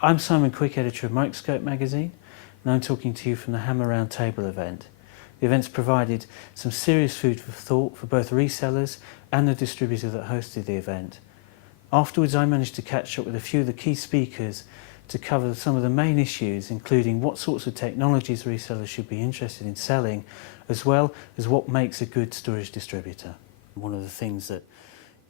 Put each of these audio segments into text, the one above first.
I'm Simon Quick, editor of Microscope magazine, and I'm talking to you from the Hammer Roundtable event. The event's provided some serious food for thought for both resellers and the distributor that hosted the event. Afterwards, I managed to catch up with a few of the key speakers to cover some of the main issues, including what sorts of technologies resellers should be interested in selling, as well as what makes a good storage distributor. One of the things that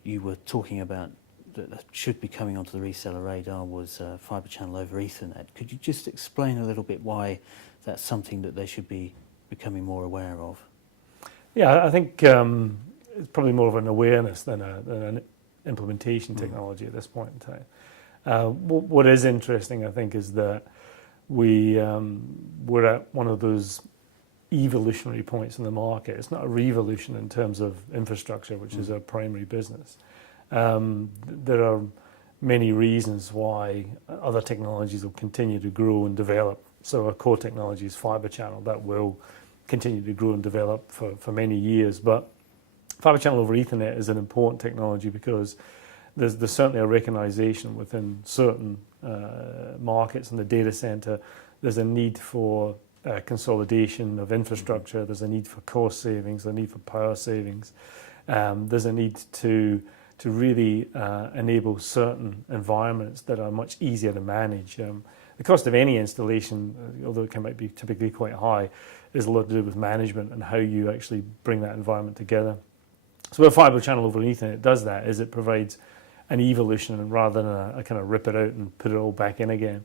you were talking about that should be coming onto the reseller radar was fibre channel over Ethernet. Could you just explain a little bit why that's something that they should be becoming more aware of? Yeah, I think it's probably more of an awareness than an implementation technology at this point in time. What is interesting, I think, is that we're at one of those evolutionary points in the market. It's not a revolution in terms of infrastructure, which is our primary business. There are many reasons why other technologies will continue to grow and develop. So our core technology is fibre channel. That will continue to grow and develop for many years. But fibre channel over Ethernet is an important technology because there's certainly a recognition within certain markets in the data center. There's a need for consolidation of infrastructure. There's a need for cost savings, a need for power savings. There's a need to really enable certain environments that are much easier to manage. The cost of any installation, although it might be typically quite high, is a lot to do with management and how you actually bring that environment together. So where fibre channel over Ethernet does that is it provides an evolution rather than a kind of rip it out and put it all back in again.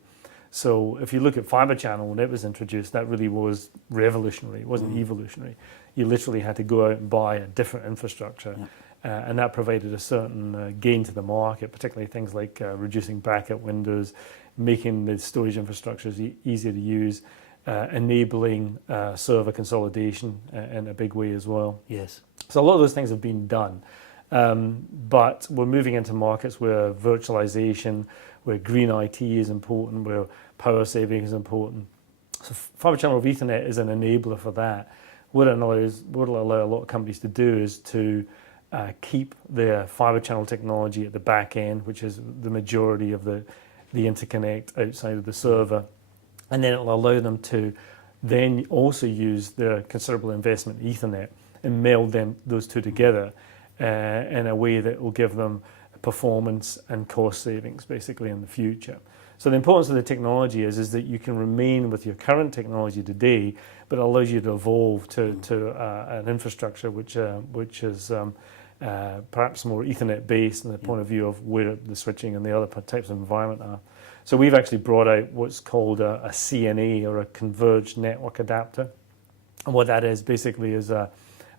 So if you look at fibre channel when it was introduced, that really was revolutionary. It wasn't evolutionary. You literally had to go out and buy a different infrastructure. Yeah. And that provided a certain gain to the market, particularly things like reducing backup windows, making the storage infrastructures easier to use, enabling server consolidation in a big way as well. Yes. So a lot of those things have been done. But we're moving into markets where virtualization, where green IT is important, where power saving is important. So fibre channel over Ethernet is an enabler for that. What it'll allow a lot of companies to do is to keep their fibre channel technology at the back end, which is the majority of the interconnect outside of the server. And then it'll allow them to then also use their considerable investment in Ethernet and meld those two together in a way that will give them performance and cost savings basically in the future. So the importance of the technology is that you can remain with your current technology today, but it allows you to evolve to an infrastructure which is perhaps more Ethernet based in the point of view of where the switching and the other types of environment are. So we've actually brought out what's called a CNA, or a converged network adapter. And what that is basically is an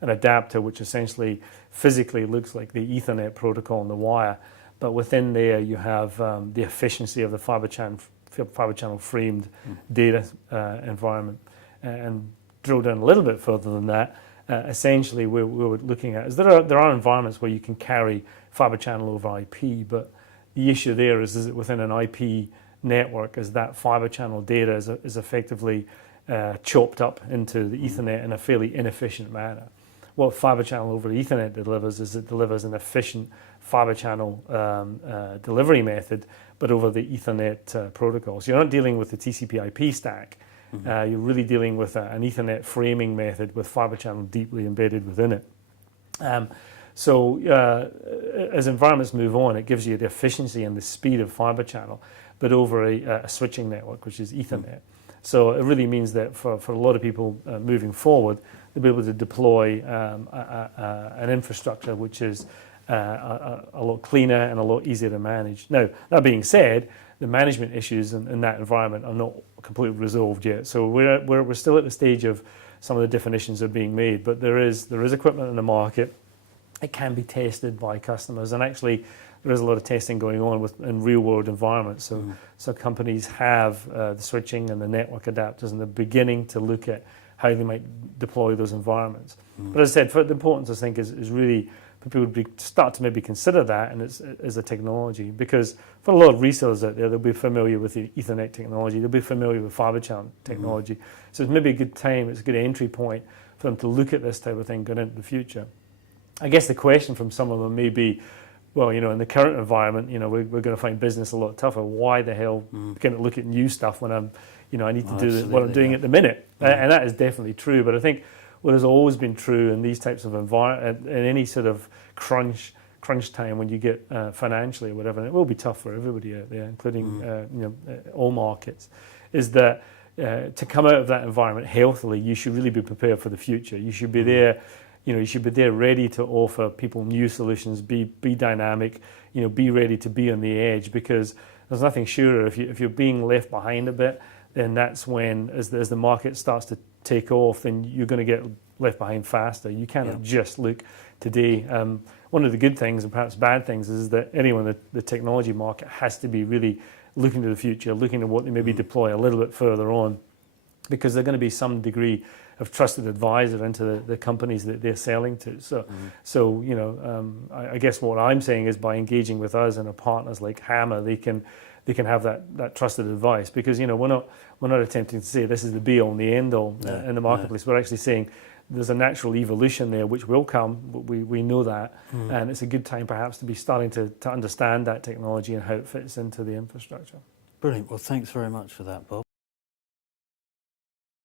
adapter which essentially physically looks like the Ethernet protocol on the wire, but within there you have the efficiency of the fibre channel framed data environment. And drill down a little bit further than that, essentially what we're looking at is there are environments where you can carry fibre channel over IP, but the issue there is that within an IP network, is that fibre channel data is effectively chopped up into the Ethernet in a fairly inefficient manner. What fibre channel over Ethernet delivers is it delivers an efficient fibre channel delivery method, but over the Ethernet protocol. So you're not dealing with the TCP/IP stack. You're really dealing with an Ethernet framing method with fibre channel deeply embedded within it. So as environments move on, it gives you the efficiency and the speed of fibre channel, but over a switching network, which is Ethernet. So it really means that for a lot of people moving forward, they'll be able to deploy an infrastructure which is a lot cleaner and a lot easier to manage. Now, that being said, the management issues in that environment are not completely resolved yet. So we're still at the stage of some of the definitions are being made, but there is equipment in the market. It can be tested by customers, and actually there is a lot of testing going on in real-world environments. So companies have the switching and the network adapters, and they're beginning to look at how they might deploy those environments. But as I said, the importance, I think, is really for people to start to maybe consider that and as a technology, because for a lot of resellers out there, they'll be familiar with the Ethernet technology, they'll be familiar with fibre channel technology. So it's maybe a good time, it's a good entry point for them to look at this type of thing going into the future. I guess the question from some of them may be, well, in the current environment, we're going to find business a lot tougher. Why the hell can I look at new stuff when I'm, I need to do what I'm doing at the minute? And that is definitely true. But I think what has always been true in these types of environment, in any sort of crunch time when you get financially or whatever, and it will be tough for everybody out there, including all markets, is that to come out of that environment healthily, you should really be prepared for the future. You should be there. You should be there ready to offer people new solutions, be dynamic, be ready to be on the edge, because there's nothing surer. If you're being left behind a bit, then that's when, as the market starts to take off, then you're going to get left behind faster. You cannot just look today. One of the good things, and perhaps bad things, is that anyone in the technology market has to be really looking to the future, looking at what they maybe deploy a little bit further on, because there's going to be some degree of trusted advisor into the companies that they're selling to. I guess what I'm saying is, by engaging with us and our partners like Hammer, they can have that trusted advice, because we're not attempting to say this is the be all and the end all in the marketplace. We're actually saying there's a natural evolution there which will come. We know that, and it's a good time perhaps to be starting to understand that technology and how it fits into the infrastructure. Brilliant. Well, thanks very much for that, Bob.